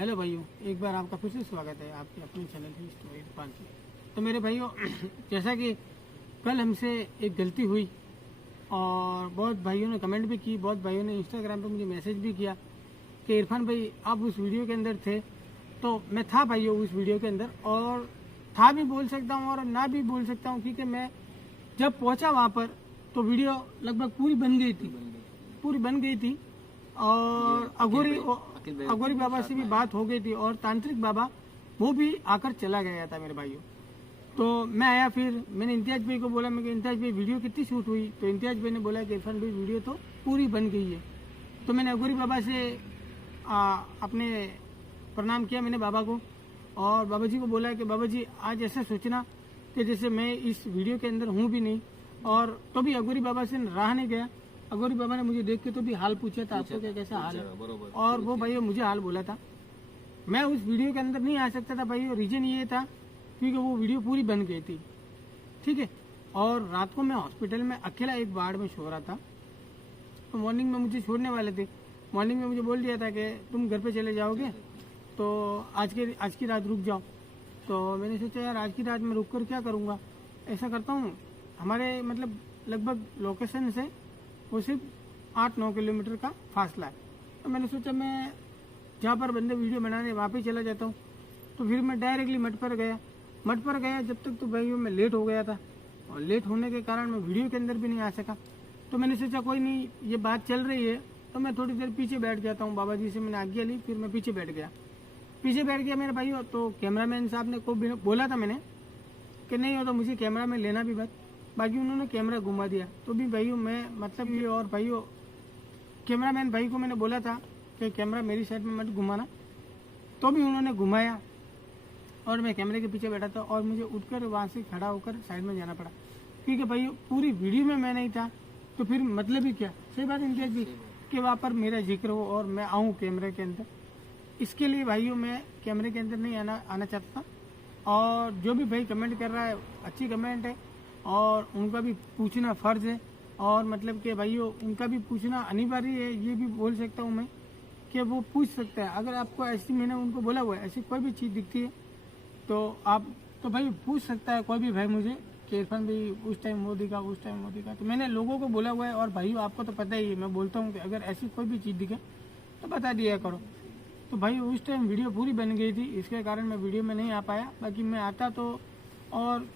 Hello भाइयों, एक बार आपका फिर से स्वागत है आपके अपने चैनल है स्टोरी इरफान की। तो मेरे भाइयों, जैसा कि कल हमसे एक गलती हुई और बहुत भाइयों ने कमेंट भी की, बहुत भाइयों ने इंस्टाग्राम पे मुझे मैसेज भी किया कि इरफान भाई आप उस वीडियो के अंदर थे। तो मैं था भाइयों उस वीडियो के अंदर, और था भी बोल सकता हूँ और ना भी बोल सकता हूँ, क्योंकि मैं जब पहुँचा वहाँ पर तो वीडियो लगभग पूरी बन गई थी और अघोरी बाबा से भी बात हो गई थी और तांत्रिक बाबा वो भी आकर चला गया था मेरे भाइयों। तो मैं आया, फिर मैंने इम्तियाज भाई को बोला, मैं इम्तियाज भाई वीडियो कितनी शूट हुई? तो इम्तियाज भाई ने बोला कि इरफान भाई वीडियो तो पूरी बन गई है। तो मैंने अघोरी बाबा से अपने प्रणाम किया मैंने बाबा को, और बाबा जी को बोला कि बाबा जी आज ऐसा सोचना कि जैसे मैं इस वीडियो के अंदर हूँ भी नहीं, और तो भी अघोरी बाबा से रहा नहीं गया। अघोरी बाबा ने मुझे देख के तो भी हाल पूछा था, आपको क्या कैसा हाल है, और वो भाई मुझे हाल बोला था। मैं उस वीडियो के अंदर नहीं आ सकता था भाई, रीजन ये था क्योंकि वो वीडियो पूरी बन गई थी, ठीक है। और रात को मैं हॉस्पिटल में अकेला एक वार्ड में सो रहा था। तो मॉर्निंग में मुझे छोड़ने वाले थे, मॉर्निंग में मुझे बोल दिया था कि तुम घर पे चले जाओगे तो आज की रात रुक जाओ। तो मैंने सोचा यार आज की रात में रुक कर क्या करूँगा, ऐसा करता हूँ, हमारे मतलब लगभग लोकेशन से वो सिर्फ 8-9 किलोमीटर का फासला है। तो मैंने सोचा मैं जहाँ पर बंदे वीडियो बनाने वहाँ पे चला जाता हूँ। तो फिर मैं डायरेक्टली मठ पर गया। जब तक तो भाई मैं लेट हो गया था, और लेट होने के कारण मैं वीडियो के अंदर भी नहीं आ सका। तो मैंने सोचा कोई नहीं, ये बात चल रही है तो मैं थोड़ी देर पीछे बैठ जाता हूँ। बाबा जी से मैंने आज्ञा ली, फिर मैं पीछे बैठ गया मेरे भाई। तो कैमरामैन साहब ने को बोला था मैंने कि नहीं हो तो मुझे कैमरा में लेना भी मत, बाकी उन्होंने कैमरा घुमा दिया। तो भी भाइयों मैं मतलब ये, और भाइयों कैमरामैन भाई को मैंने बोला था कि कैमरा मेरी साइड में मत घुमाना, तो भी उन्होंने घुमाया और मैं कैमरे के पीछे बैठा था, और मुझे उठकर वहाँ से खड़ा होकर साइड में जाना पड़ा, क्योंकि भाई पूरी वीडियो में मैं नहीं था तो फिर मतलब ही क्या। सही बात इम्तियाज जी कि वहाँ पर मेरा जिक्र हो और मैं आऊँ कैमरे के अंदर, इसके लिए भाइयों मैं कैमरे के अंदर नहीं आना चाहता था। और जो भी भाई कमेंट कर रहा है अच्छी कमेंट है, और उनका भी पूछना फ़र्ज़ है, और मतलब कि भाइयों उनका भी पूछना अनिवार्य है। ये भी बोल सकता हूँ मैं कि वो पूछ सकता है, अगर आपको ऐसी, मैंने उनको बोला हुआ है, ऐसी कोई भी चीज़ दिखती है तो आप तो भाई पूछ सकता है कोई भी भाई मुझे कि इरफान भाई उस टाइम वो दिखा। तो मैंने लोगों को बोला हुआ है, और भाइयों आपको तो पता ही है, मैं बोलता हूँ कि अगर ऐसी कोई भी चीज़ दिखे तो बता दिया करो। तो भाई उस टाइम वीडियो पूरी बन गई थी, इसके कारण मैं वीडियो में नहीं आ पाया, बाकी मैं आता तो। और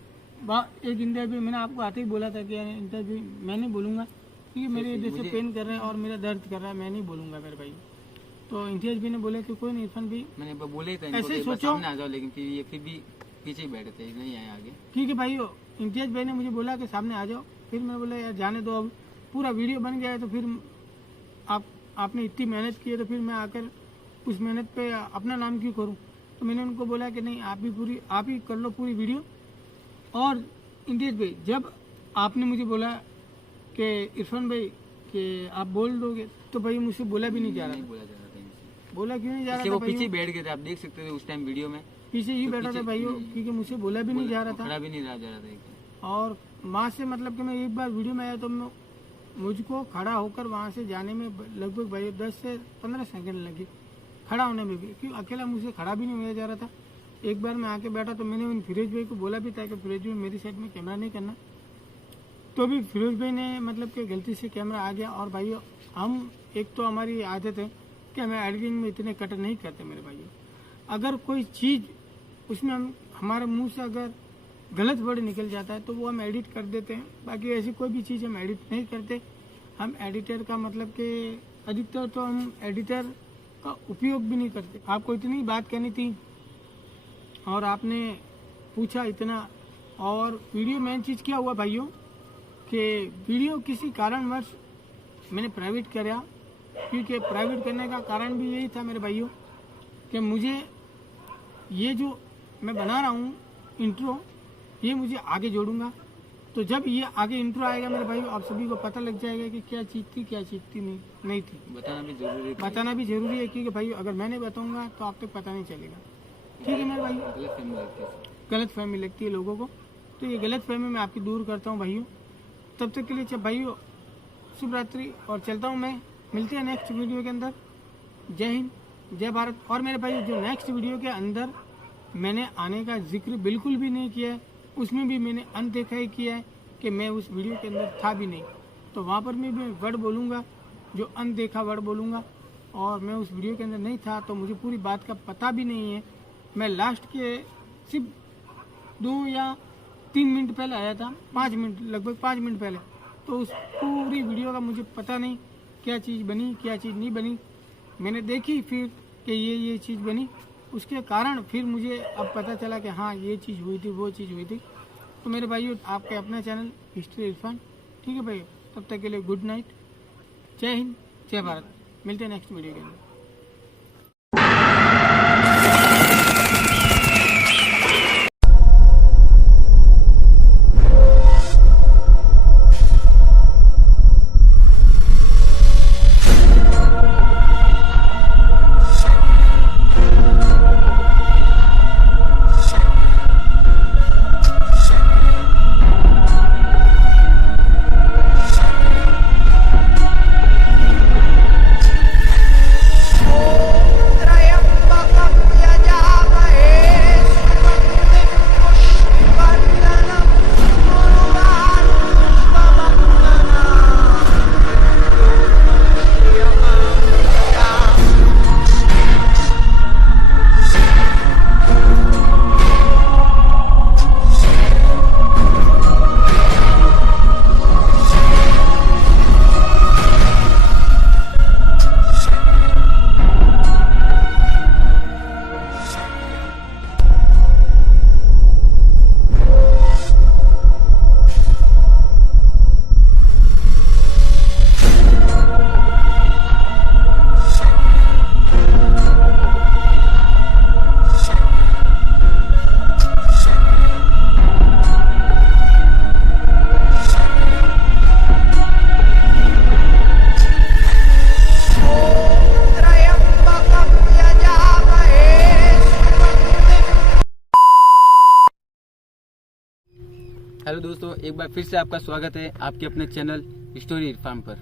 एक इंटरव्यू मैंने आपको आते ही बोला था कि इंटरव्यू मैं नहीं बोलूँगा, क्योंकि मेरे जैसे पेन कर रहे हैं और मेरा दर्द कर रहा है, मैं नहीं बोलूँगा मेरे भाई। तो इम्तियाज भी ने बोला कि कोई नहीं इरफान भी, मैंने बोले था ऐसे सोचो आ जाओ, लेकिन फिर भी पीछे ही बैठे थे, नहीं आए आगे। ठीक है भाई, इम्तियाज भाई ने मुझे बोला कि सामने आ जाओ, फिर मैं बोला यार जाने दो, अब पूरा वीडियो बन गया है तो फिर आपने इतनी मेहनत की है तो फिर मैं आकर उस मेहनत पे अपना नाम क्यों करूं। तो मैंने उनको बोला कि नहीं आप ही कर लो पूरी वीडियो। और इम्तियाज भाई जब आपने मुझे बोला कि इरफान भाई कि आप बोल दोगे, तो भाई मुझसे बोला भी नहीं जा रहा था। बोला क्यों नहीं जा रहा था? वो पीछे बैठ गए थे, आप देख सकते थे उस टाइम वीडियो में, पीछे ही बैठा था भाइयों, क्योंकि मुझसे बोला भी नहीं जा रहा था, खड़ा भी नहीं जा रहा था। और वहाँ से मतलब कि मैं एक बार वीडियो में आया तो मुझको खड़ा होकर वहाँ से जाने में लगभग भाई 10 से 15 सेकंड लगे, खड़ा होने में भी, क्योंकि अकेला मुझसे खड़ा भी नहीं हुआ जा रहा था। एक बार मैं आके बैठा तो मैंने उन फिरोज भाई को बोला भी था कि फिरोज भाई मेरी साइड में कैमरा नहीं करना, तो भी फिरोज भाई ने मतलब कि गलती से कैमरा आ गया। और भाइयों हम एक तो हमारी आदत है कि हमें एडिटिंग में इतने कट नहीं करते मेरे भाइयों। अगर कोई चीज़ उसमें हमारे मुंह से अगर गलत वर्ड निकल जाता है तो वो हम एडिट कर देते हैं, बाकी ऐसी कोई भी चीज़ हम एडिट नहीं करते। हम एडिटर का मतलब कि अधिकतर तो हम एडिटर का उपयोग भी नहीं करते। आपको इतनी बात कहनी थी और आपने पूछा इतना। और वीडियो मेन चीज़ क्या हुआ भाइयों कि वीडियो किसी कारणवश मैंने प्राइवेट किया, क्योंकि प्राइवेट करने का कारण भी यही था मेरे भाइयों कि मुझे ये जो मैं बना रहा हूँ इंट्रो, ये मुझे आगे जोड़ूंगा। तो जब ये आगे इंट्रो आएगा मेरे भाइयों, आप सभी को पता लग जाएगा कि क्या चीज़ थी क्या चीज़ थी नहीं थी। बताना भी जरूरी है, क्योंकि भाई अगर मैं नहीं बताऊंगा तो आप तक पता नहीं चलेगा। ठीक है मेरे भाई, गलत फहमी लगती है लोगों को, तो ये गलत फहमी मैं आपकी दूर करता हूँ भाइयों। तब तक के लिए भाइयों शुभ रात्रि, और चलता हूँ मैं, मिलते हैं नेक्स्ट वीडियो के अंदर। जय हिंद, जय भारत। और मेरे भाई जो नेक्स्ट वीडियो के अंदर मैंने आने का जिक्र बिल्कुल भी नहीं किया है, उसमें भी मैंने अनदेखा ही किया है कि मैं उस वीडियो के अंदर था भी नहीं। तो वहाँ पर मैं भी वर्ड बोलूँगा, जो अनदेखा वर्ड बोलूँगा, और मैं उस वीडियो के अंदर नहीं था तो मुझे पूरी बात का पता भी नहीं है। मैं लास्ट के सिर्फ 2 या 3 मिनट पहले आया था, 5 मिनट, लगभग 5 मिनट पहले। तो उस पूरी वीडियो का मुझे पता नहीं क्या चीज़ बनी, क्या चीज़ नहीं बनी। मैंने देखी फिर कि ये चीज़ बनी, उसके कारण फिर मुझे अब पता चला कि हाँ ये चीज़ हुई थी, वो चीज़ हुई थी। तो मेरे भाइयों, आपके अपना चैनल हिस्ट्री इरफान, ठीक है भाई। तब तक के लिए गुड नाइट, जय हिंद, जय भारत। मिलते हैं नेक्स्ट वीडियो के अंदर। हेलो दोस्तों, एक बार फिर से आपका स्वागत है आपके अपने चैनल स्टोरी इरफान पर।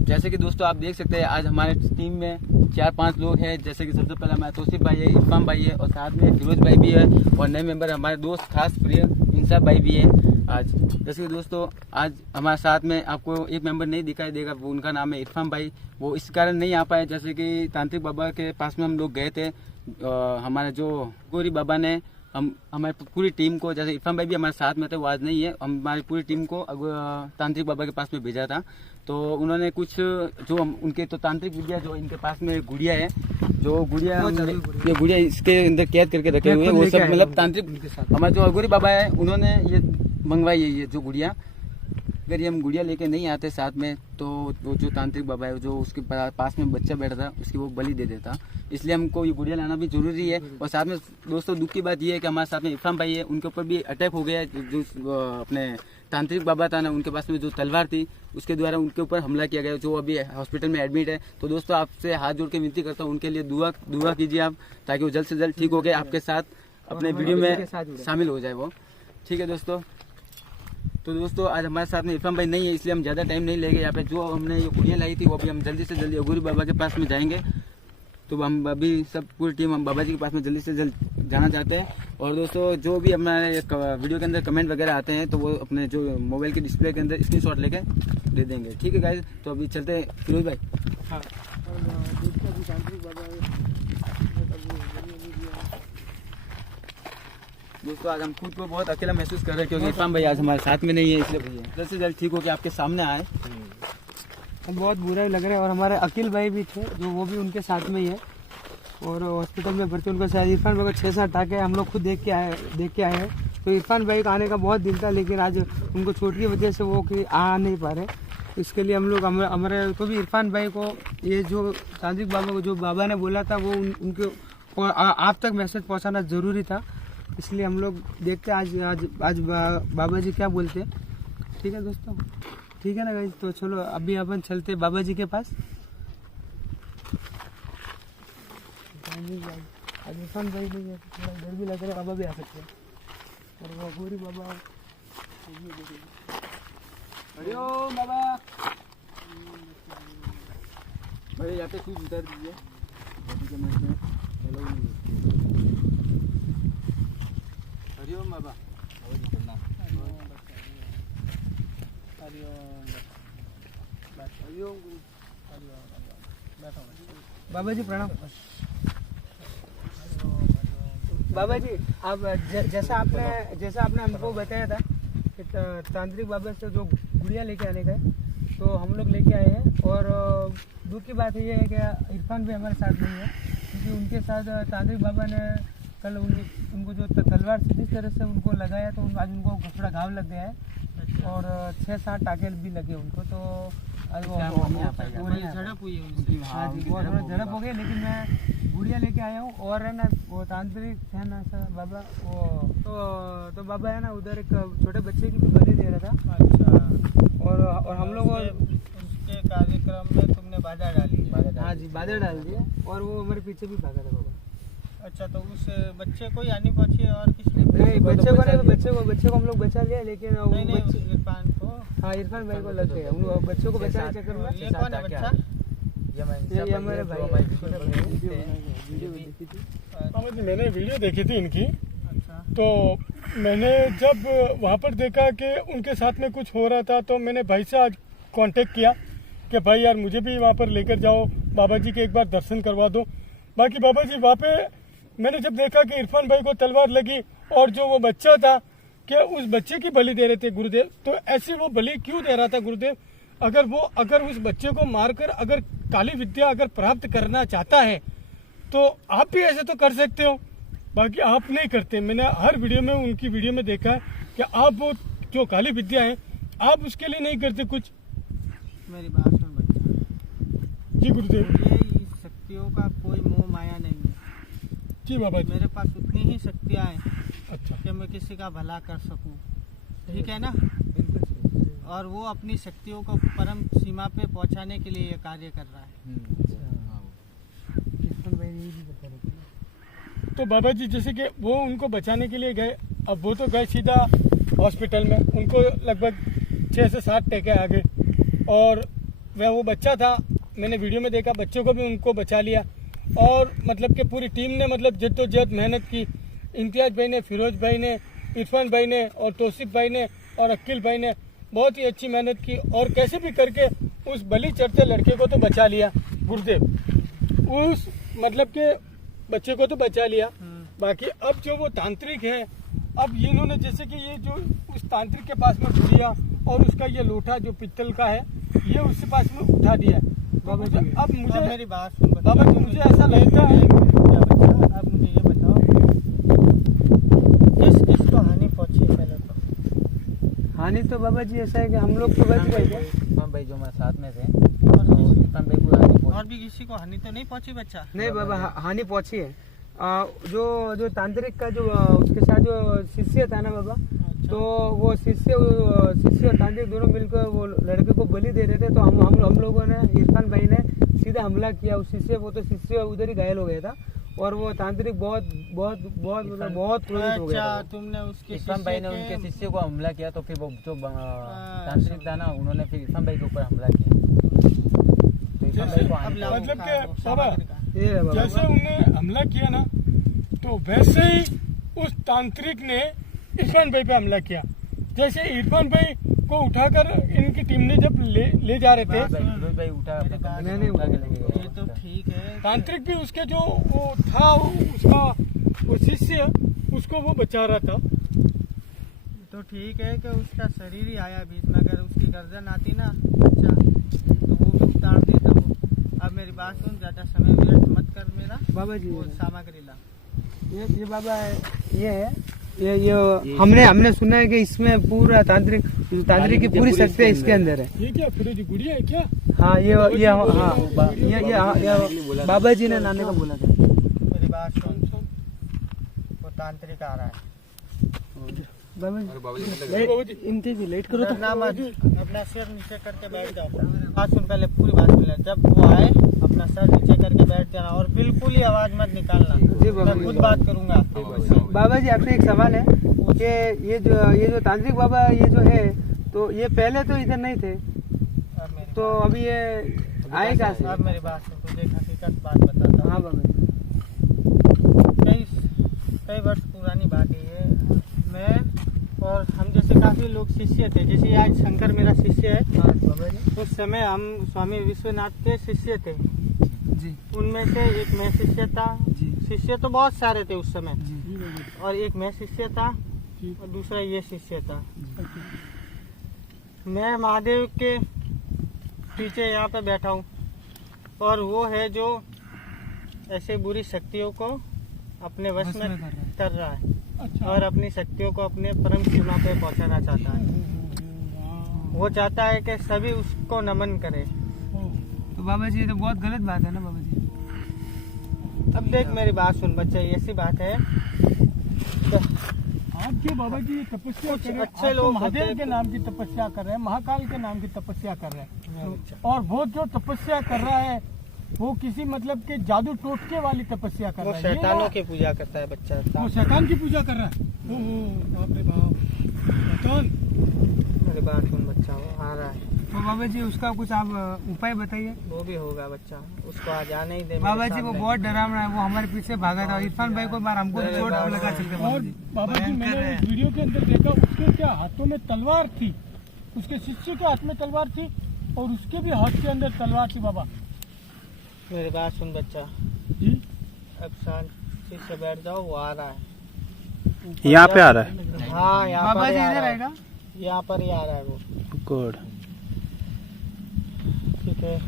जैसे कि दोस्तों आप देख सकते हैं, आज हमारे टीम में 4-5 लोग हैं। जैसे कि सबसे पहले हमारे तौसीफ भाई है, इरफान भाई है, और साथ में फिरोज भाई भी है, और नए मेंबर हमारे दोस्त खास प्रिय इंसाफ भाई भी है आज। जैसे कि दोस्तों आज हमारे साथ में आपको एक मेंबर नहीं दिखाई देगा, वो उनका नाम है इरफान भाई। वो इस कारण नहीं आ पाए, जैसे कि तांत्रिक बाबा के पास में हम लोग गए थे। हमारे जो गौरी बाबा ने हमारी पूरी टीम को, जैसे इरफान भाई भी हमारे साथ में थे, वो आज नहीं है, हमारी पूरी टीम को तांत्रिक बाबा के पास में भेजा था। तो उन्होंने कुछ जो उनके तो तांत्रिक विद्या, जो इनके पास में गुड़िया है, जो गुड़िया ये गुड़िया इसके अंदर कैद करके रखे हुए हैं, वो सब मतलब तांत्रिक हमारे जो अगोरी बाबा है उन्होंने ये मंगवाई है, ये जो गुड़िया। अगर ये हम गुड़िया लेके नहीं आते साथ में, तो वो जो तांत्रिक बाबा है, जो उसके पास में बच्चा बैठता उसकी वो बलि दे देता। इसलिए हमको ये गुड़िया लाना भी जरूरी है। और साथ में दोस्तों दुख की बात ये है कि हमारे साथ में इरफान भाई है, उनके ऊपर भी अटैक हो गया है। जो अपने तांत्रिक बाबा था ना, उनके पास में जो तलवार थी उसके द्वारा उनके ऊपर हमला किया गया, जो अभी हॉस्पिटल में एडमिट है। तो दोस्तों आपसे हाथ जोड़ के विनती करता हूँ, उनके लिए दुआ कीजिए आप, ताकि वो जल्द से जल्द ठीक हो गए, आपके साथ अपने वीडियो में शामिल हो जाए वो। ठीक है दोस्तों। तो दोस्तों आज हमारे साथ में इरफान भाई नहीं है, इसलिए हम ज़्यादा टाइम नहीं लेंगे। यहाँ पे जो हमने ये गुड़िया लाई थी वो भी हम जल्दी से जल्दी अगोरी बाबा के पास में जाएंगे। तो हम अभी सब पूरी टीम हम बाबा जी के पास में जल्दी से जल्द जाना चाहते हैं। और दोस्तों जो भी हमारे वीडियो के अंदर कमेंट वगैरह आते हैं, तो वो अपने जो मोबाइल के डिस्प्ले के अंदर स्क्रीनशॉट लेके दे देंगे। ठीक है गाइस, तो अभी चलते हैं फिरोज भाई। हाँ, दोस्तों आज हम खुद को बहुत अकेला महसूस कर रहे हैं, क्योंकि इरफान भाई आज हमारे साथ में नहीं है, इसलिए भैया जल्द से जल्द ठीक होकर आपके सामने आए। बहुत बुरा लग रहा है। और हमारे अकील भाई भी थे, जो वो भी उनके साथ में ही है, और हॉस्पिटल में भर्ती। उनका शायद इरफान भाई को 6-7 टाके हम लोग खुद देख के आए हैं। तो इरफान भाई का आने का बहुत दिल था, लेकिन आज उनको चोट की वजह से वो कि आ नहीं पा रहे। इसके लिए हम लोग हमारे तो भी इरफान भाई को ये जो तांत्रिक बाबा को जो बाबा ने बोला था, वो उनके आप तक मैसेज पहुँचाना ज़रूरी था। इसलिए हम लोग देखते आज बाबा जी क्या बोलते हैं। ठीक है दोस्तों, ठीक है ना गाइस। तो चलो अभी अपन चलते बाबा जी के पास। इरफान भाई भी थोड़ा डर भी लग रहा है, बाबा भी आ सकते हैं। और वो गौरी बाबा, हरिओम बाबा। भाई यहाँ पे सूच उतार दीजिए। बाबा जी प्रणाम। बाबा जी आप जैसा आपने हमको बताया था कि तांत्रिक बाबा से जो गुड़िया लेके आने का है, तो हम लोग लेके आए हैं। और दुख की बात ये है कि इरफान भी हमारे साथ नहीं है, क्योंकि उनके साथ तांत्रिक बाबा ने कल उनको जो तलवार से जिस तरह से उनको लगाया, तो आज उनको थोड़ा घाव लग गया है और 6-7 टाके भी लगे उनको। तो आज वो झड़प हुई है उनकी। हाँ जी, वो थोड़ा झड़प हो गई। लेकिन मैं गुड़िया लेके आया हूँ। और है ना वो तांत्रिक है ना सर बाबा, वो तो बाबा है ना उधर एक छोटे बच्चे की भी बलि दे रहा था। अच्छा। और हम लोग उसके कार्यक्रम में तुमने बाधा डाली? हाँ जी, बाधा डाल दिया। और वो हमारे पीछे भी भागा था बाबा। अच्छा, तो उस बच्चे को हानि पहुंची है और किसी नहीं? बच्चे को हम लोग बचा लिया, लेकिन इरफान को, हाँ इरफान भाई को लग गया। उन बच्चों को बचाने के चक्कर में। ये कौन है बच्चा? ये हमारे भाई। मैंने वीडियो देखी थी इनकी। तो मैंने जब वहाँ पर देखा कि उनके साथ में कुछ हो रहा था, तो मैंने भाई से आज कांटेक्ट किया कि भाई यार मुझे भी वहाँ पर लेकर जाओ, बाबा जी के एक बार दर्शन करवा दो। बाकी बाबा जी वहाँ पे मैंने जब देखा कि इरफान भाई को तलवार लगी और जो वो बच्चा था कि उस बच्चे की बलि दे रहे थे गुरुदेव, तो ऐसी वो बलि क्यों दे रहा था गुरुदेव? अगर उस बच्चे को मारकर अगर काली विद्या अगर प्राप्त करना चाहता है, तो आप भी ऐसे तो कर सकते हो। बाकी आप नहीं करते। मैंने हर वीडियो में उनकी वीडियो में देखा है कि आप वो जो काली विद्या है आप उसके लिए नहीं करते कुछ। मेरी बात सुन बच्चा जी गुरुदेव। ये शक्तियों का कोई मोह माया नहीं है जी बाबा जी। मेरे पास उतनी ही शक्तियाँ हैं अच्छा कि मैं किसी का भला कर सकूं, ठीक है ना? और वो अपनी शक्तियों को परम सीमा पे पहुंचाने के लिए ये कार्य कर रहा है। तो बाबा जी जैसे कि वो उनको बचाने के लिए गए, अब वो तो गए सीधा हॉस्पिटल में, उनको लगभग 6 से 7 टेके आ गए। और वह वो बच्चा था, मैंने वीडियो में देखा, बच्चे को भी उनको बचा लिया। और मतलब कि पूरी टीम ने मतलब जद्दोजहद मेहनत की। इम्तियाज भाई ने, फिरोज भाई ने, इरफान भाई ने और तौसीफ भाई ने और अकील भाई ने बहुत ही अच्छी मेहनत की और कैसे भी करके उस बलि चढ़ते लड़के को तो बचा लिया गुरुदेव। उस मतलब के बच्चे को तो बचा लिया। बाकी अब जो वो तांत्रिक है, अब इन्होंने जैसे कि ये जो उस तांत्रिक के पास में गुड़िया और उसका ये लोटा जो पित्तल का है, ये उसके पास में उठा दिया। बाबा जी अब मुझे मेरी बात सुन बाबा जी, मुझे ऐसा लगता है। अब मुझे ये बताओ किस को हानि पहुंची? पहले तो हानि तो बाबा जी ऐसा है कि हम लोग तो बच गए थे। इरफान भाई जो हमारे साथ में थे, इरफान भाई को हानि पहुंची। और भी किसी को हानि तो नहीं पहुंची बच्चा? नहीं बाबा, हानि पहुंची है। जो तांत्रिक का जो उसके साथ जो शिष्य था ना बाबा, तो वो शिष्य और तांत्रिक दोनों मिलकर वो लड़के को बलि दे रहे थे। तो हम लोगों ने, इरफान भाई ने सीधा हमला किया उस शिष्य। वो तो शिष्य उधर ही घायल हो गया था और वो तांत्रिक बहुत क्रोधित हो गया था। तुमने उसके इरफान भाई ने उनके शिष्य को हमला किया, तो फिर वो जो तांत्रिक था ना, उन्होंने फिर इरफान भाई के ऊपर हमला किया। तो इरफान भाई को हानि पहुंची। मतलब कि बाबा जैसे उन्हें हमला किया ना, तो वैसे ही उस तांत्रिक ने इरफान भाई पे हमला किया। जैसे इरफान भाई को उठाकर इनकी टीम ने जब ले जा रहे थे, भाई उठा ये तो ठीक है। तांत्रिक भी उसके जो वो था उसका वो शिष्य, उसको वो बचा रहा था। तो ठीक है कि उसका शरीर ही आया बीच में, अगर उसकी गर्दन आती ना अच्छा, तो वो भी उतार देता वो। अब मेरी बात सुन, ज्यादा समय वेस्ट मत कर मेरा बाबा जी। वो सामग्री ला। ये बाबा ये है, ये हमने सुना है कि इसमें पूरा तांत्रिक की पूरी शक्ति इसके अंदर है। ये क्या फिरोजी गुड़िया है क्या? हाँ ये बाबा जी ने नाने का बोला था। मेरी बात सुन, वो तांत्रिक आ रहा है। बाबा जी इनके भी लेट करो तो। ना मत, अपना सिर नीचे करके बैठ जाओ। बात सुन, पहले पूरी बात सुन ले। जब वो आए अपना सर नीचे करके बैठ जाना और बिल्कुल ही आवाज मत निकालना। जी बाबा, मैं खुद बात करूंगा। बाबा जी आपसे एक सवाल है कि ये जो तांत्रिक बाबा ये जो है, तो ये पहले तो इधर नहीं थे, तो अभी ये आए कहाँ से? अब मेरी बात सुन, तुझे हकीकत बात बताता हूँ। हाँ बाबा जी। कई वर्ष पुरानी बात है ये। मैं और हम जैसे काफी लोग शिष्य थे, जैसे आज शंकर मेरा शिष्य है। हाँ बाबा जी। उस समय हम स्वामी विश्वनाथ के शिष्य थे। जी उनमें से एक मैं शिष्य था। जी शिष्य तो बहुत सारे थे उस समय, जी और एक मैं शिष्य था और दूसरा ये शिष्य था। मैं महादेव के पीछे यहाँ पे बैठा हूँ, और वो है जो ऐसे बुरी शक्तियों को अपने वश में कर रहा है, अच्छा। और अपनी शक्तियों को अपने परम सीमा पे पहुंचाना चाहता है। वो चाहता है कि सभी उसको नमन करें। तो बाबा जी ये तो बहुत गलत बात है ना बाबा जी। अब देख मेरी बात सुन बच्चे, ऐसी बात है तो आप जो बाबा जी ये तपस्या कुछ कर रहे हैं, अच्छे आप तो लोग महादेव होते के हैं। नाम की तपस्या कर रहे हैं, महाकाल के नाम की तपस्या कर रहे हैं, और वो जो तपस्या कर रहा है वो किसी मतलब के जादू टोटके वाली तपस्या कर वो रहा है। ये शैतानों ना- की पूजा करता है बच्चा। वो शैतान की पूजा कर रहा है। ओहो बाप रे बाप, शैतान। मेरी बात सुन बच्चा, वो आ रहा है, तो बाबा जी उसका कुछ आप उपाय बताइए। वो भी होगा बच्चा, उसको आज आने ही दे मेरे बाबा जी वो सामने। बहुत डरावना है, वो हमारे पीछे भागा था। इरफान भाई को मार, हमको भी चोट लगा चलते बाबा और जी। बाबा जी भयंकर मैंने है। उस वीडियो के अंदर देखा, उसके क्या हाथों में तलवार थी, उसके शिष्य के हाथ में तलवार थी और उसके भी हाथ के अंदर तलवार थी। बाबा मेरी बात सुन बच्चा, जी अब शांति से बैठ जाओ, वो आ रहा है। यहाँ पे आ रहा है। हाँ यहाँ बाबा पर जी ही आ इधर रहा है, आएगा। यहाँ पर ही आ रहा है वो। गुड। ठीक है,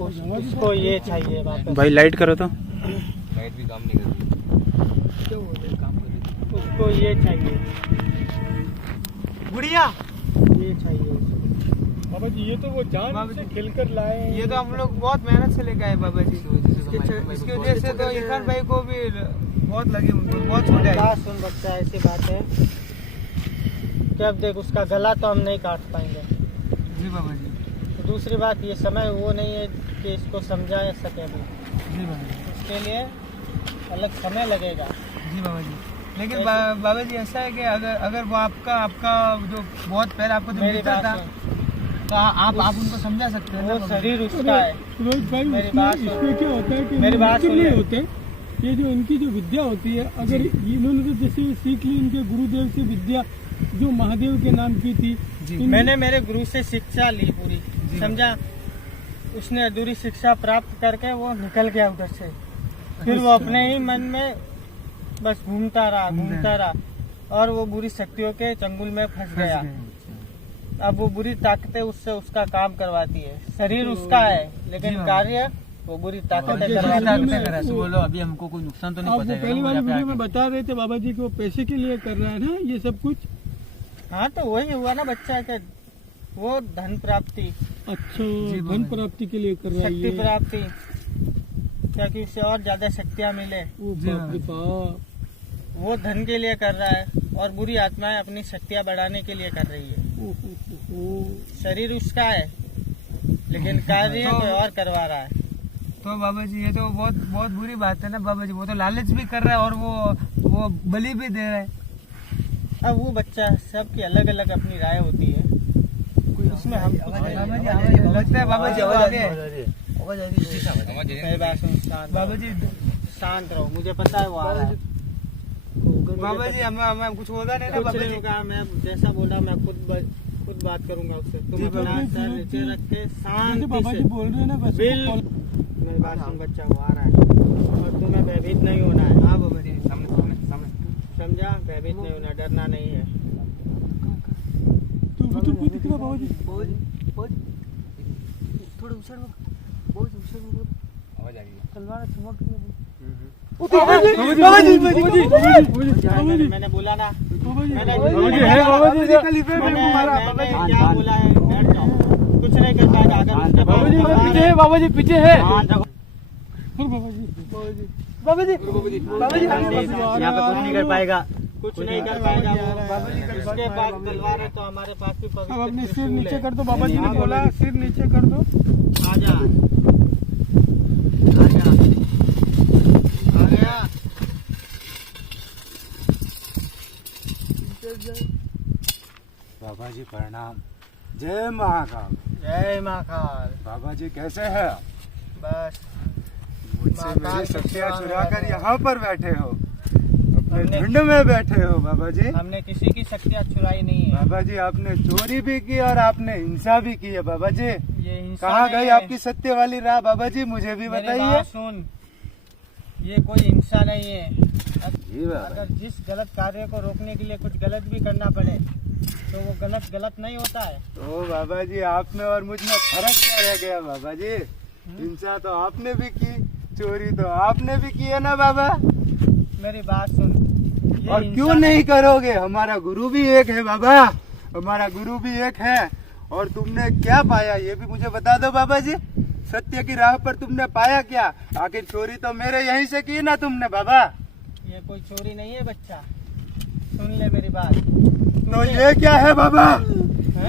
उसको ये चाहिए वापस, भाई लाइट करो तो। लाइट भी काम नहीं कर रही। उसको ये चाहिए, गुड़िया ये चाहिए उसको। बाबा जी ये तो वो जान बाबा से जी, खिलकर लाए हैं। ये तो हम लोग बहुत मेहनत से लेके आए बाबा जी। इसकी वजह से तो इरफान भाई को भी बहुत लगी, उनको बहुत छोटे आई। बात सुन बच्चा, ऐसी बात है कि अब देख उसका गला तो हम नहीं काट पाएंगे। जी बाबा जी। तो दूसरी बात, ये समय वो नहीं है कि इसको समझा सके अभी, जी बाबा जी। उसके लिए अलग समय लगेगा। जी बाबा जी। लेकिन बाबा जी ऐसा है कि अगर वो आपका जो बहुत पहले आपको जो मेरी मिलता बात था, सुन, तो आप उनको समझा सकते हैं ना वो बाबा जी? शरीर उसका है। रोहित भाई मेरी इसमें बात सुन। इसमें क्या होता है कि मेरी बात मंत्र सुन नहीं ले। होते, ये जो इनकी जो विद्या होती है, अगर इन्होंने तो जैसे सीख ली इनके गुरुदेव से विद्या जो महादेव के नाम की थी। जी। इन- मैंने मेरे गुरु से शिक्षा ली पूरी, जी। समझा। उसने अधूरी शिक्षा प्राप्त करके वो निकल गया उधर से, फिर वो अपने ही मन में बस घूमता रहा, और वो बुरी शक्तियों के चंगुल में फंस गया। अब वो बुरी ताकतें उससे उसका काम करवाती है। शरीर उसका है, लेकिन जी हाँ। कार्य वो बुरी ताकतें जैसे करवाती ताकतें है। करा- ऐसे बोलो, अभी हमको कोई नुकसान तो नहीं आप वो पहुंचेगा पहली ना, वाली यहाँ पे वीडियो में आके। बता रहे थे बाबा जी कि वो पैसे के लिए कर रहा है ना ये सब कुछ। हाँ तो वही हुआ ना बच्चा, के वो धन प्राप्ति, अच्छा, बाबा धन जी। प्राप्ति के लिए कर रहा है शक्ति ये। प्राप्ति, ताकि उससे और ज्यादा शक्तियाँ मिले। ओ जी बाप रे बाप। वो धन के लिए कर रहा है, और बुरी आत्माएं अपनी शक्तियाँ बढ़ाने के लिए कर रही है। ओ, ओ, ओ। शरीर उसका है, लेकिन कार्य कोई और करवा रहा है। तो बाबा जी ये तो बहुत बहुत बुरी बात है ना बाबा जी। वो तो लालच भी कर रहा है और वो बलि भी दे रहा है। अब वो बच्चा, सबकी अलग अलग अपनी राय होती है, उसमें हम कुछ नहीं बाबा जी है। लगता है बाबा जी वो आगे है। मेरी बात सुन, शांत बाबा जी शांत रहो, मुझे पता है वो आ रहा है। बाबा जी हमें कुछ होगा नहीं ना कुछ बाबा नहीं जी? होगा, मैं जैसा बोला मैं खुद बात करूंगा उससे। तुम जी, अपना बाबा सर जी, नीचे रख के जैसे शांति बाबा से, जी बोल रहे हैं ना वैसे बिल फॉलो- मेरी बात सुन बच्चा, वो आ रहा है, और तुम्हें भयभीत नहीं होना है। हाँ बाबा जी सामने। समझा, भयभीत नहीं होना, डरना नहीं है। तो उधर कोई दिख रहा बाबा जी। थोड़ा ऊंचा आवाज आ रही है। तलवार चमक रही है। बाबा जी मैंने बोला ना, बाबा जी मैंने बाबा जी है बाबा जी मैंने क्या बोला है, बैठ जाओ, कुछ नहीं कर पाएगा। अगर उसके बाबा जी पास पीछे है, बाबा जी पीछे है। शांत रहो। और बाबा जी बाबा जी यहाँ पे कुछ नहीं कर पाएगा, कुछ नहीं कर पाएगा वो। उसके पास तलवार है तो हमारे पास भी अब अपने सिर त्रिशूल नीचे है। कर दो, बाबा जी ने बोला सिर नीचे कर दो। आजा, आजा, आ गया। बाबा जी प्रणाम। जय महाकाल। जय महाकाल। बाबा जी कैसे हैं? बस मुझसे महाकाल मेरी के शक्तियाँ सेवा में चुरा कर बैठे हो। यहाँ पर बैठे हो, अपने हमने- झुंड में बैठे हो। बाबा जी, हमने किसी की शक्तियाँ चुराई नहीं है। बाबा जी आपने चोरी भी की और आपने हिंसा भी की है। बाबा जी ये हिंसा कहाँ नहीं गई है। आपकी सत्य वाली राह बाबा जी, मुझे भी मेरी बताइए। बात सुन, ये कोई हिंसा नहीं है। जी बाबा। अगर जिस गलत कार्य को रोकने के लिए कुछ गलत भी करना पड़े तो वो गलत नहीं होता है। ओ बाबा जी, आप में और मुझ में फर्क क्या रह गया बाबा जी? हिंसा तो आपने भी की, चोरी तो आपने भी की है ना बाबा। मेरी बात सुन, ये और हिंसा क्यों नहीं करोगे? हमारा गुरु भी एक है बाबा, हमारा गुरु भी एक है। और तुमने क्या पाया ये भी मुझे बता दो बाबा जी। सत्य की राह पर तुमने पाया क्या? आखिर चोरी तो मेरे यहीं से की ना तुमने बाबा। ये कोई चोरी नहीं है बच्चा, सुन ले मेरी बात। तो ये क्या है बाबा?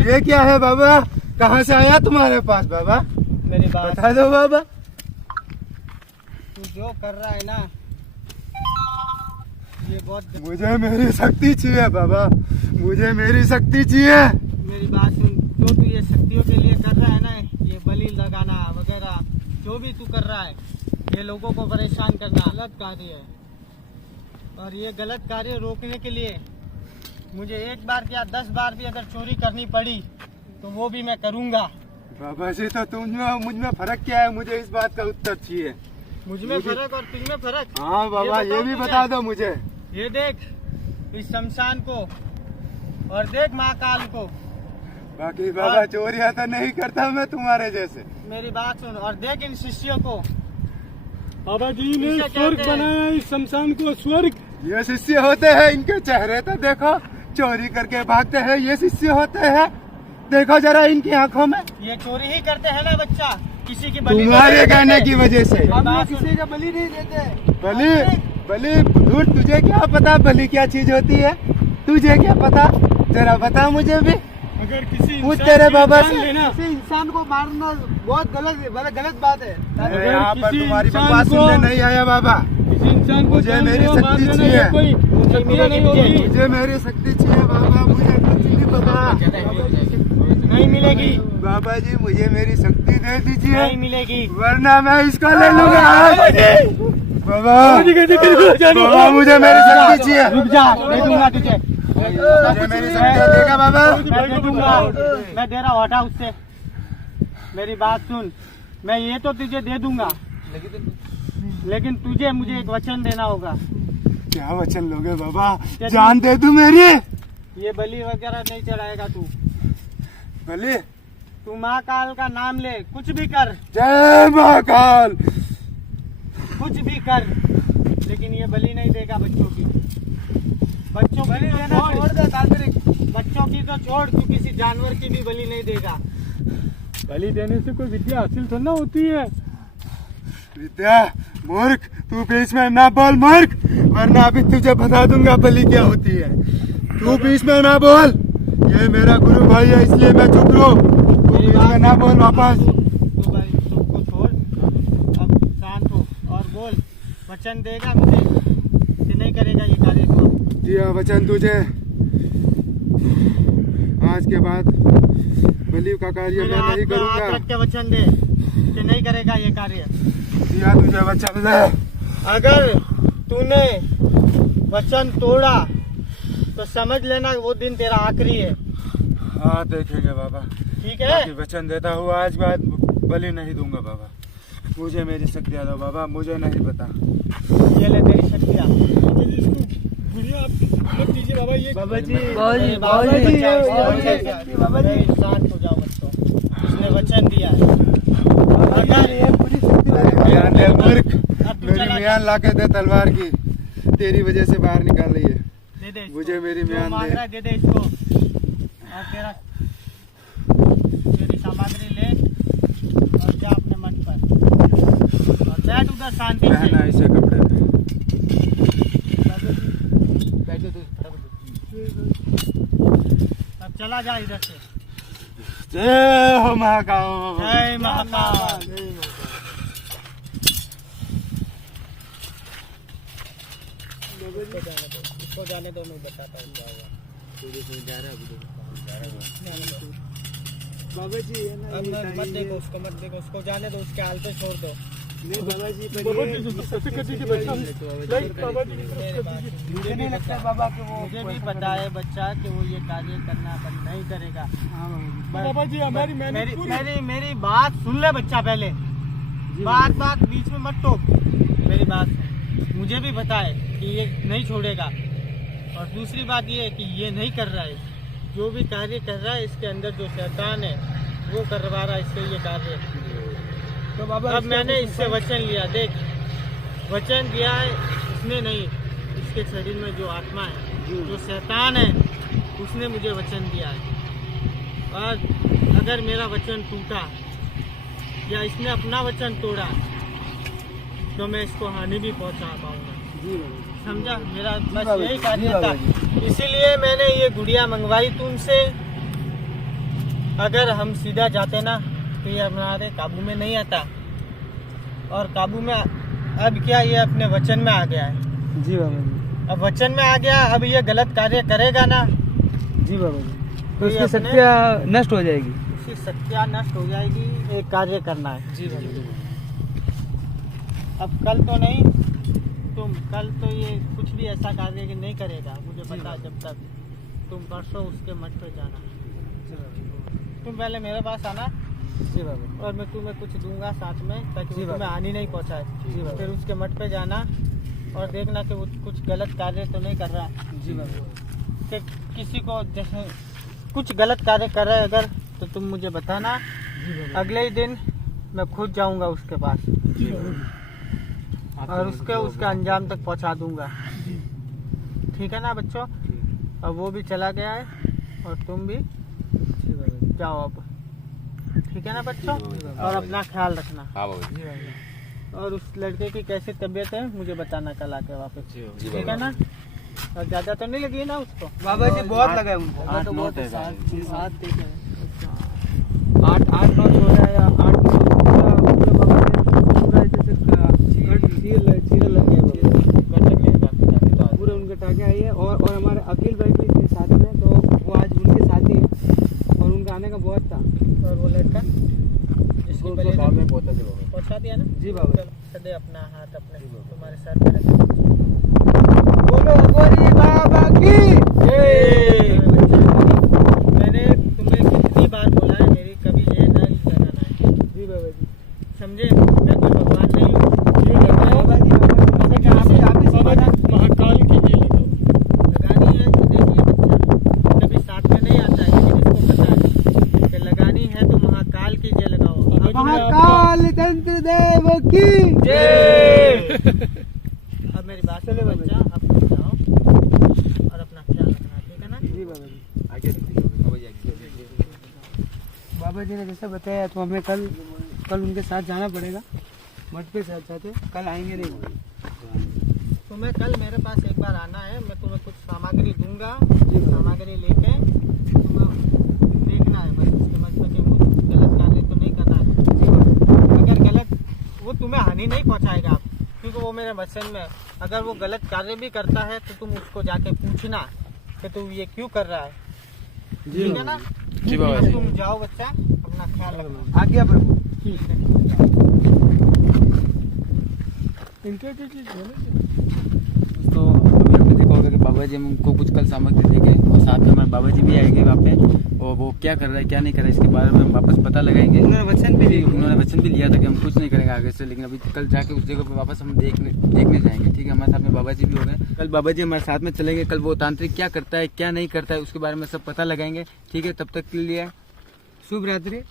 ये क्या है बाबा? कहाँ से आया तुम्हारे पास बाबा? मेरी बात बता दो बाबा। तू जो कर रहा है ना, ये बहुत मुझे मेरी शक्ति चाहिए बाबा, मुझे मेरी शक्ति चाहिए। मेरी बात सुन, जो तू ये शक्तियों के लिए कर रहा है ना, ये बलि लगाना वगैरह जो भी तू कर रहा है, ये लोगों को परेशान करना गलत कार्य है। और ये गलत कार्य रोकने के लिए मुझे एक बार क्या 10 बार भी अगर चोरी करनी पड़ी तो वो भी मैं करूँगा। बाबा जी तो मुझ में फर्क क्या है? मुझे इस बात का उत्तर चाहिए। मुझ में फर्क और तुझ में फर्क। हाँ बाबा, ये भी बता दो मुझे। ये देख इस शमशान को और देख महाकाल को। बाकी बाबा चोरियां तो नहीं करता मैं तुम्हारे जैसे। मेरी बात सुन, और देख इन शिष्यों को। बाबा जी ने इसे स्वर्ग कहते हैं। बनाया इस शमशान को, स्वर्ग। ये शिष्य होते हैं, इनके चेहरे तो देखो, चोरी करके भागते हैं ये शिष्य होते हैं। देखो जरा इनकी आंखों में। ये चोरी ही करते हैं ना बच्चा, किसी की बलि तुम्हारे नहीं कहने देते। की वजह से। हम लोग किसी का बलि नहीं देते। बलि झूठ, तुझे क्या पता बलि क्या चीज होती है? तुझे क्या पता? जरा बता मुझे भी। अगर किसी पूछ इंसान तेरे की बाबा जान से। लेना, किसी इंसान को मारना बहुत गलत बात है। मैं यहाँ पर किसी तुम्हारी इंसान बकवास को- सुनने नहीं आया बाबा। किसी इंसान को मुझे जान मेरी लेना, शक्ति मार देना, चाहिए। ये कोई शक्तियाँ नहीं होगी। मुझे मेरी शक्ति चाहिए बाबा, मुझे कुछ नहीं पता। नहीं मिलेगी, बाबा जी मुझे मेरी शक्ति दे दीजिए, नहीं मिलेगी। वरना मैं इसको ले लूंगा आज। बाबा बाबा मुझे मेरी शक्ति चाहिए। रुक जा, दे दूंगा तुझे। मुझे मेरी शक्ति देगा बाबा। मैं दे दूंगा, मैं दे रहा हूँ, हटा उससे। मेरी बात सुन, मैं ये तो तुझे दे दूंगा, लेकिन तुझे मुझे एक वचन देना होगा। क्या वचन लोगे बाबा? जान दे दूं मेरी? ये बलि वगैरह नहीं चढ़ाएगा तू। बलि? तू महाकाल का नाम ले, कुछ भी कर, जय महाकाल। कुछ भी कर, लेकिन ये बलि नहीं देगा बच्चों की। बच्चों की देना छोड़ दे तांत्रिक, बच्चों की तो छोड़, तू किसी जानवर की भी बलि नहीं देगा। बलि देने से कोई विद्या हासिल थोड़ा ना होती है। विद्या? मूर्ख, तू बीच में ना बोल मूर्ख, वरना अभी तुझे बता दूंगा बलि क्या होती है। तू बीच में ना बोल, ये मेरा गुरु भाई है इसलिए मैं चुप रहूं। तू बीच में ना बोल वापस। तू भाई सबको छोड़, अब शांत हो और बोल, वचन देगा मुझे कि नहीं करेगा ये कार्य को। दिया वचन तुझे, आज के बाद बलि का कार्य मेरे मैं हाथ नहीं में हाथ करूंगा। रख के वचन दे कि नहीं करेगा ये कार्य। दिया तुझे वचन ले। अगर तूने वचन तोड़ा तो समझ लेना वो दिन तेरा आखिरी है, हाँ देखेंगे बाबा। ठीक है? बाकी वचन देता हूँ आज बाद बलि नहीं दूंगा बाबा। मुझे मेरी शक्तियाँ दो बाबा, मुझे नहीं पता। ये ले तेरी शक्तियाँ। बाबा जी इसको गुड़िया आप मत दीजिए बाबा। ये बाबा जी बाबा जी शांत हो जाओ बच्चों, इसने वचन दिया है। अगर मियान दे मूर्ख, अब तू मेरी चला मियान ला के दे तलवार की, तेरी वजह से बाहर निकाल रही है। दे दे इसको। मुझे मेरी जो म्यान मांग दे। रहा है दे दे इसको। और तेरी सामग्री ले और जा अपने मन पर और बैठ उधर शांति पहना से। इसे कपड़े पे। अब चला जा इधर से। जय हो महाकाल। जय महाकाल। इसको जाने दो, मैं बताता हूँ क्या हुआ। बाबा जी है ना, अब मत देखो उसको, मत देखो उसको, जाने दो, उसके हाल पे छोड़ दो। बाबा जी जो सबसे कटी के बच्चा नहीं, बाबा जी की तरफ कर दीजिए। मुझे नहीं लगता बाबा कि वो मुझे भी पता है बच्चा कि वो ये कार्य करना बंद नहीं करेगा। बाबा जी हमारी मेहनत पूरी मेरी बात सुन ले बच्चा पहले, बात बीच में मत टोक, मेरी बात सुन। मुझे भी पता है कि ये नहीं छोड़ेगा, और दूसरी बात ये है कि ये नहीं कर रहा है, जो भी कार्य कर रहा है इसके अंदर जो शैतान है वो करवा रहा है इससे ये कार्य। तो बाबा अब मैंने इससे वचन लिया, देख वचन दिया है इसने नहीं, इसके शरीर में जो आत्मा है, जो शैतान है, उसने मुझे वचन दिया है। और अगर मेरा वचन टूटा या इसने अपना वचन तोड़ा तो मैं इसको हानि भी पहुंचा पाऊंगा। समझा? मेरा बस यही कार्य था, इसीलिए मैंने ये गुड़िया मंगवाई तुमसे। अगर हम सीधा जाते ना तो ये हमारे काबू में नहीं आता, और काबू में अब क्या ये अपने वचन में आ गया है। जी बाबा जी। अब वचन में आ गया, अब ये गलत कार्य करेगा ना, जी बाबा जी, तो ये उसकी अपने- शक्तियाँ नष्ट हो जाएगी। उसकी शक्तियाँ नष्ट हो जाएगी। एक कार्य करना है। जी बाबा जी। अब कल तो नहीं, कल तो ये कुछ भी ऐसा कार्य कि नहीं करेगा, मुझे पता है। जब तक तुम परसों उसके मठ पे जाना, तुम पहले मेरे पास आना, जी बाबा। और मैं तुम्हें कुछ दूंगा साथ में, ताकि जी वो तुम्हें बाबा। हानि नहीं पहुंचाए। जी बाबा। फिर उसके मठ पे जाना और देखना कि वो कुछ गलत कार्य तो नहीं कर रहा, जी बाबा। कि किसी को जैसे कुछ गलत कार्य कर रहा है अगर, तो तुम मुझे बताना। जी बाबा। अगले ही दिन मैं खुद जाऊंगा उसके पास और उसका अंजाम तक पहुंचा दूंगा। ठीक है ना बच्चों? अब वो भी चला गया है और तुम भी जी बाबा। जाओ अब। ठीक है ना बच्चों? और अपना ख्याल रखना। हाँ बाबा जी। जी बाबा। और उस लड़के की कैसी तबीयत है मुझे बताना कल आके वापस। ठीक है ना? और ज्यादा तो नहीं लगी ना उसको? बाबा जी बहुत लगा है उनको। 8-9 तक है। 8-9 सोया या 8-9 पूरा बाबा ने पूरा जैसे चीर लग गया बाबा। पूरे उनके टाके आई है। और हमारे अखिल भाई भी थे साथ में, तो वो आज उनके साथ ही है और उनका आने का बहुत था। और वो लड़का जिसकी उसको बलि गाँव में पहुंचा दिया पहुंचा दिया ना? जी बाबा। चल, दे अपना हाथ अपने तुम्हारे सर पे रख। बोलो गोरी बाबा की जय। मैंने तुम्हें कितनी बार बोला है मेरी कभी ये न लगाना है। जी बाबा जी। समझे? मैं कोई भगवान नहीं हूँ। बाबा जी महाकाल की ये लगाओ। लगानी है तो देखिए बच्चा कभी साथ में नहीं आता है, लेकिन इसको पता है कि लगानी है तो महाकाल की जय लगाओ। महाकाल तंत्र देव की जय। अब मेरी बात सुनो बच्चा, अब तुम जाओ और अपना ख्याल रखना। ठीक है ना? जी बाबा जी। आगे बाबा जी आगे। बाबा जी ने जैसे बताया तो हमें कल उनके साथ जाना पड़ेगा। मठ पे साथ जाते, कल आएंगे नहीं। तुम्हें कल मेरे पास एक बार आना है, मैं तुम्हें कुछ सामग्री दूंगा। जी बाबा। सामग्री लेके तुम्हें देखना है बस उसके मत में कि वो गलत कार्य तो नहीं करना है। अगर गलत, वो तुम्हें हानि नहीं पहुंचाएगा, क्योंकि वो मेरे वचन में। अगर वो गलत कार्य भी करता है तो तुम उसको जाके पूछना कि तू ये क्यों कर रहा है। ठीक है ना? जी बाबा बस जी। तुम जाओ बच्चा, अपना ख्याल रखना। आज्ञा प्रभु। इनके की चीज है ना। तो अभी आपने देखा होगा कि बाबा जी हम उनको कुछ कल सामग्री देंगे और साथ में हमारे बाबा जी भी आएंगे वहाँ पे, और वो क्या कर रहा है क्या नहीं कर रहा है इसके बारे में हम वापस पता लगाएंगे। उन्होंने वचन भी लिया। उन्होंने वचन भी लिया था कि हम कुछ नहीं करेंगे आगे से, लेकिन अभी कल जाके उस जगह पे वापस हम देखने जाएंगे। ठीक है? हमारे साथ में बाबा जी भी हो गए, कल बाबा जी हमारे साथ में चलेंगे। कल वो तांत्रिक क्या करता है क्या नहीं करता है उसके बारे में सब पता लगाएंगे। ठीक है? तब तक के लिए शुभ रात्रि।